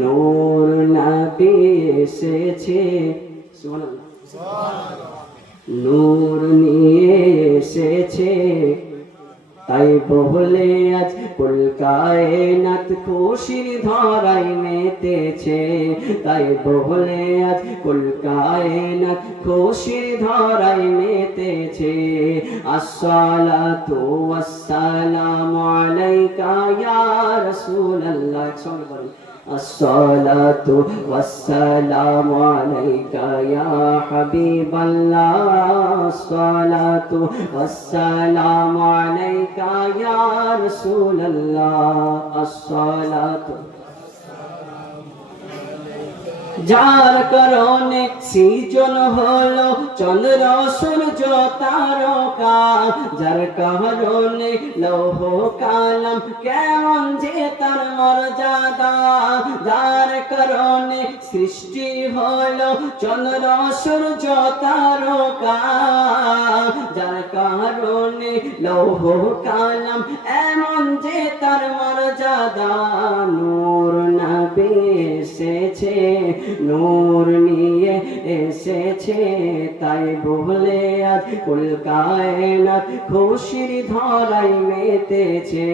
নূর নবী এসেছে, সুবহানাল্লাহ, নূর নিয়ে এসেছে, তাই বলে আজ কুল কায়নাত খুশির ধারায় মেতেছে, তাই বলে আজ কুল কায়নাত খুশির ধারায় মেতেছে। আসসালাতু ওয়াসসালামু আলাইকা ইয়া রাসূলুল্লাহ, সঙ্গে বলুন আসসালাতু ওয়াসসালামু আলাইকা ইয়া হাবিবাল্লাহ, আসসালাতু ওয়াসসালামু আলাইকা ইয়া রাসূলুল্লাহ, আসসালাতু যার কারণে সৃজন হলো চন্দ্র সূর্য তারকা, যার কারণে লৌহ কালাম কেমন যে তার মর্যাদা, যার কারণে সৃষ্টি হলো চন্দ্র সূর্য তারকা, যার কারণে লৌহ কালাম এমন যে তার মর্যাদা। নূর নবী এসেছে, নূর নিয়ে এসেছে, তাই বলে আজ কুল কায়নাত খুশির ধারায় মেতেছে,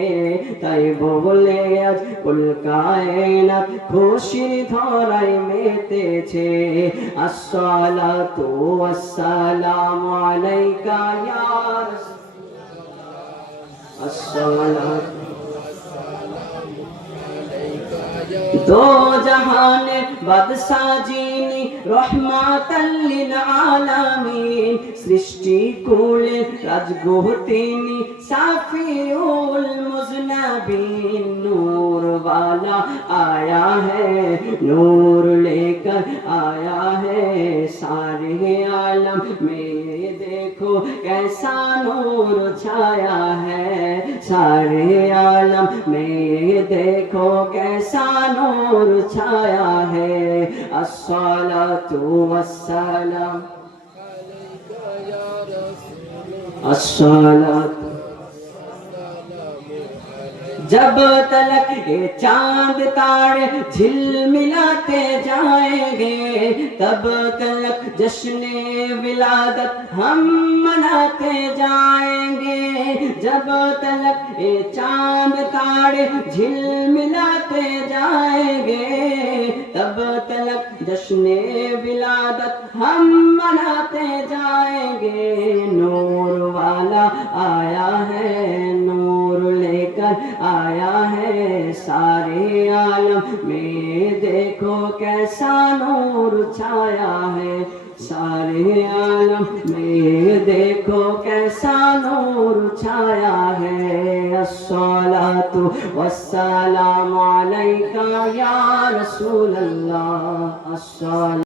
তাই বলে আজ কুল কায়নাত খুশির ধারায় মেতেছে। আসসালাতু ওয়াসসালামু আলাইকা ইয়া রাসূলুল্লাহ, আসসালাতু दो जहाने बादशाह जीनी रहमतल लिल आलमीन, सृष्टि कूले राजगोहतीनी साफिउल मुज़नबीन। नूर वाला आया है, नूर लेकर आया है, सारे आलम में देखो कैसा नूर छाया है, सारे आलम में देखो कैसा नूर छाया है। अस्सलातु वस्सलाम अलैका या रसूलल्लाह, अस्सलातु जब तलक ये चांद तारे झिलमिलाते जाएंगे, तब तलक जश्ने विलादत हम मनाते जाएंगे। जब तलक ये चांद तारे झिलमिलाते जाएंगे, तब तलक जश्ने विलादत हम मनाते जाएंगे। नूर वाला आया है, नूर लेकर आया है, सारे आलम में देखो कैसा नूर छाया है, सारे आलम में देखो कैसा नूर छाया है। अस्सलातु वस्सलामु अलैका या रसूलल्लाह, अस्सलातु